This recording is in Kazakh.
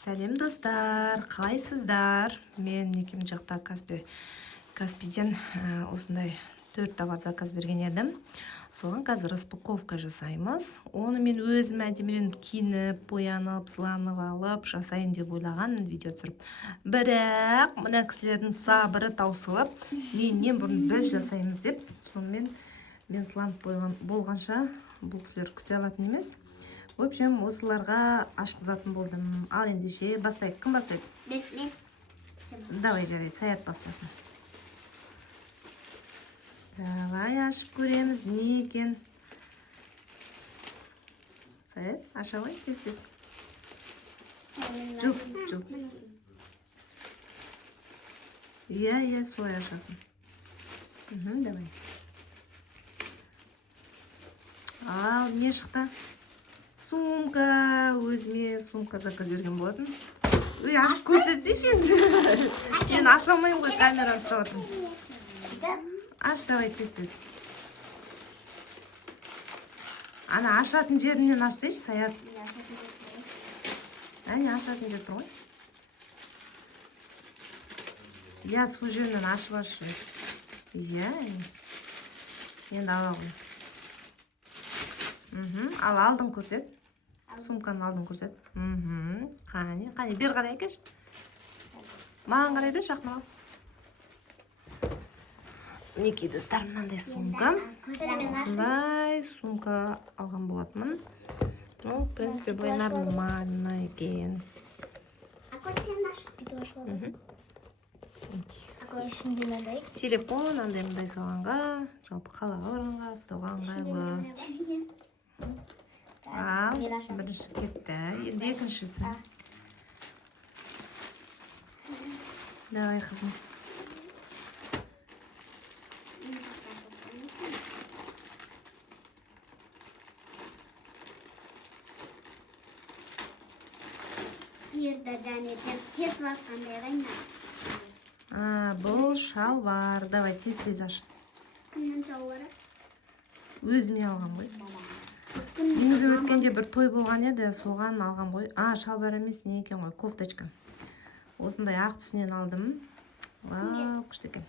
Сәлем достар, қалайсыздар? Мен екем жақта Каспиден осындай 4 товар заказ берген едім. Соған қазір распаковка жасаймыз. Оны мен өзім әдеміленіп, киініп, боянып, сыланып алып жасайын деп ойлаған видео түсіріп. Бірақ мына кісілердің сабыры таусылып, менен бұрын біз жасаймыз деп, сонымен мен сыланып болғанша бұл кісілер күте алатын емес. В общем, осыларға ашқызатын болдым. Ал ендеше бастайық. Кім бастайды? Мен. Давай, жарайды, Саят бастасын. Давай, ашып көреміз, не екен? Саят, аша ғой, тез-тез. Жұп. Иә, солай ашасын. Давай. Ал, не шықты? Сумка, өзіме сумка заказ берген болатын. Ой, ашып көрсетсейші енді. Мен аша алмаймын ғой, камераны ұстап отырмын. Аш, давай, тез-тез. Ана ашатын жерінен ашсайшы, Саят. Әне ашатын жер тұр ғой. Я сол жерінен ашып ашы. Иә. Енді ала ғой. Ал алдын көрсет. Сумканы алдын көрсет. Қане, бер қарай кеш. Маған қарай бер, шақмал. Мінекей достар, мынандай сумка. Осындай сумка алған болатынмын. Ну, в принципе, былай нормально екен. Телефон андай салғанға, жалпы қалаға барғанға, ұстауға ыңғайлы. Ал, бірінші кетті, енді екіншісі. Давай, қызым. Бұл шалбар. Давай, тез-тез аш. Кімнің шалбары? Өзіме алған ғой. Негізі өткенде бір той болған еді, соған алған ғой. Шалбар емес, не екен ғой, кофточка. Осындай ақ түсінен алдым. Вау, күшті екен.